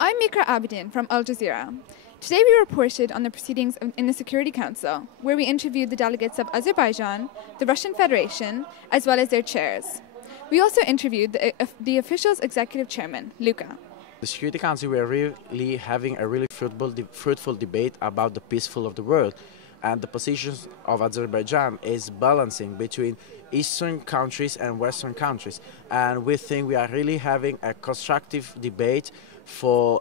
I'm Mikra Abidin from Al Jazeera. Today we reported on the proceedings in the Security Council, where we interviewed the delegates of Azerbaijan, the Russian Federation, as well as their chairs. We also interviewed the official's executive chairman, Luka. The Security Council, we are really having a really fruitful debate about the peaceful of the world. And the positions of Azerbaijan is balancing between Eastern countries and Western countries. And we think we are really having a constructive debate for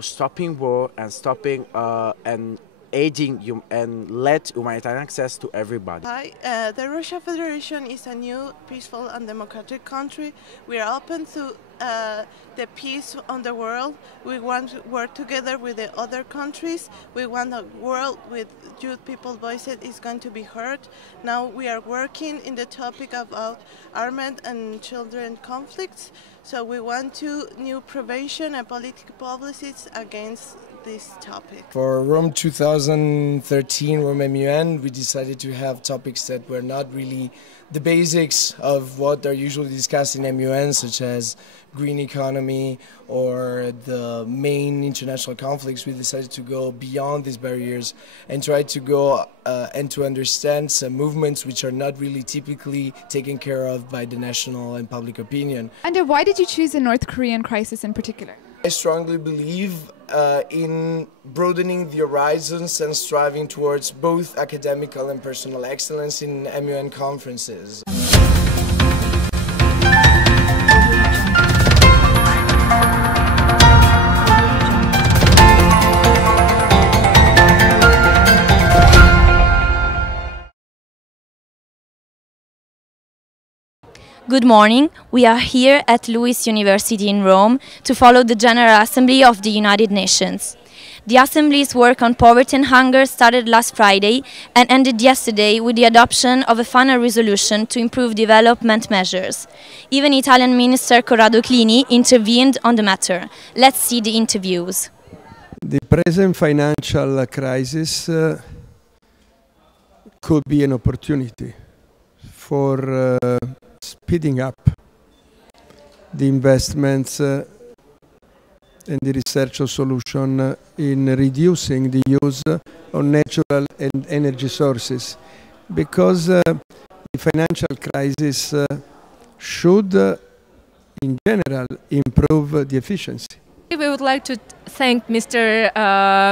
stopping war and stopping and aiding and let humanitarian access to everybody. Hi, the Russian Federation is a new peaceful and democratic country. We are open to the peace on the world. We want to work together with the other countries. We want a world with youth people's voices is going to be heard. Now we are working in the topic about armed and children conflicts. So we want to new prevention and political policies against this topic. For Rome 2013, RomeMUN, we decided to have topics that were not really the basics of what are usually discussed in MUN, such as green economy or the main international conflicts. We decided to go beyond these barriers and try to go and to understand some movements which are not really typically taken care of by the national and public opinion. And why did you choose the North Korean crisis in particular? I strongly believe in broadening the horizons and striving towards both academical and personal excellence in MUN conferences. Good morning. We are here at Louis University in Rome to follow the General Assembly of the United Nations. The Assembly's work on poverty and hunger started last Friday and ended yesterday with the adoption of a final resolution to improve development measures. Even Italian Minister Corrado Clini intervened on the matter. Let's see the interviews. The present financial crisis could be an opportunity for speeding up the investments and the research of solution in reducing the use of natural and energy sources, because the financial crisis should in general improve the efficiency. We would like to thank Mr.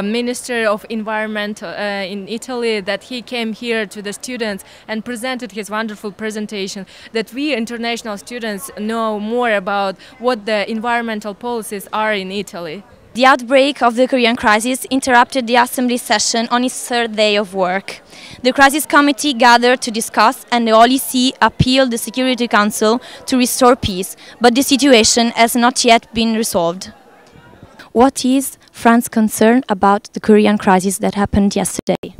Minister of Environment in Italy that he came here to the students and presented his wonderful presentation, that we international students know more about what the environmental policies are in Italy. The outbreak of the Korean crisis interrupted the Assembly session on its third day of work. The Crisis Committee gathered to discuss and the OLC appealed the Security Council to restore peace, but the situation has not yet been resolved. What is France's concern about the Korean crisis that happened yesterday?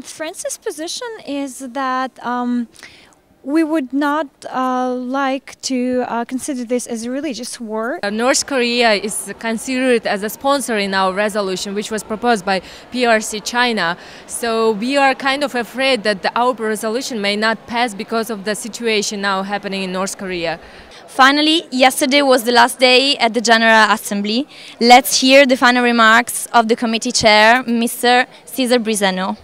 France's position is that we would not like to consider this as a religious war. North Korea is considered as a sponsor in our resolution, which was proposed by PRC China. So we are kind of afraid that our resolution may not pass because of the situation now happening in North Korea. Finally, yesterday was the last day at the General Assembly. Let's hear the final remarks of the committee chair, Mr. Cesar Briseno.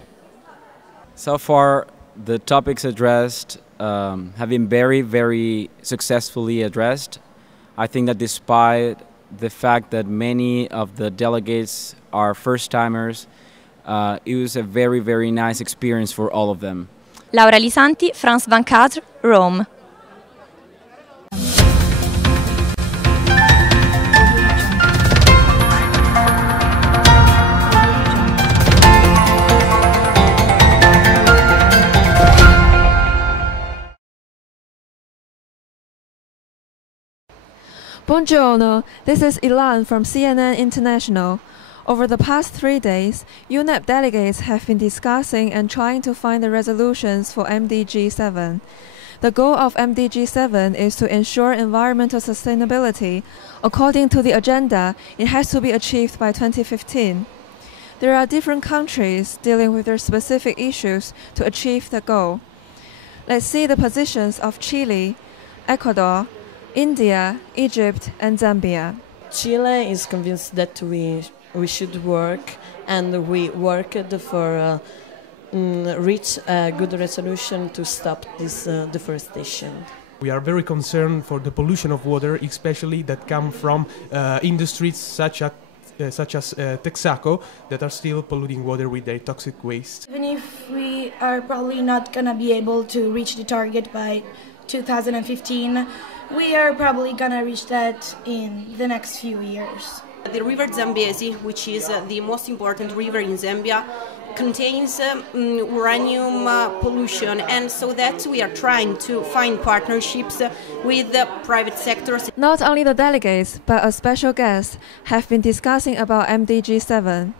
So far, the topics addressed have been very successfully addressed. I think that despite the fact that many of the delegates are first-timers, it was a very nice experience for all of them. Laura Lisanti, France 24, Rome. Buongiorno, this is Ilan from CNN International. Over the past 3 days, UNEP delegates have been discussing and trying to find the resolutions for MDG 7. The goal of MDG 7 is to ensure environmental sustainability. According to the agenda, it has to be achieved by 2015. There are different countries dealing with their specific issues to achieve the goal. Let's see the positions of Chile, Ecuador, India, Egypt, and Zambia. Chile is convinced that we should work, and we worked for reach a good resolution to stop this deforestation. We are very concerned for the pollution of water, especially that come from industries such as Texaco, that are still polluting water with their toxic waste. Even if we are probably not going to be able to reach the target by 2015, we are probably going to reach that in the next few years. The river Zambezi, which is the most important river in Zambia, contains uranium pollution, and so that we are trying to find partnerships with the private sectors. Not only the delegates, but a special guest have been discussing about MDG 7.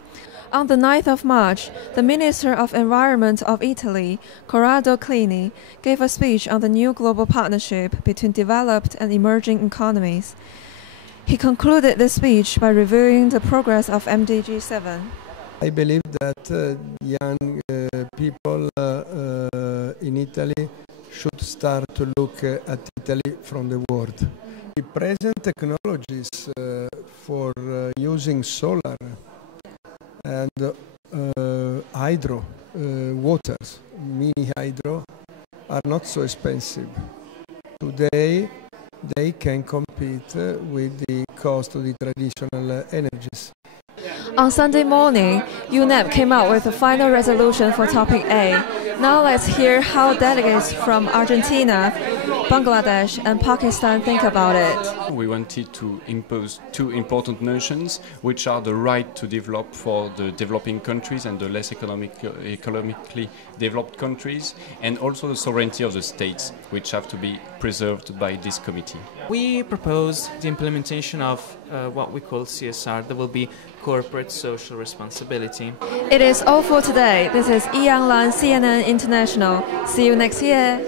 On the 9th of March, the Minister of Environment of Italy, Corrado Clini, gave a speech on the new global partnership between developed and emerging economies. He concluded the speech by reviewing the progress of MDG 7. I believe that young people in Italy should start to look at Italy from the world. The present technologies for using solar and hydro, waters, mini hydro, are not so expensive. Today they can compete with the cost of the traditional energies. On Sunday morning, UNEP came out with a final resolution for topic A. Now let's hear how delegates from Argentina, Bangladesh and Pakistan think about it. We wanted to impose two important notions, which are the right to develop for the developing countries and the less economically developed countries, and also the sovereignty of the states, which have to be preserved by this committee. We propose the implementation of what we call CSR, that will be corporate social responsibility. It is all for today. This is Yang Lan, CNN International. See you next year.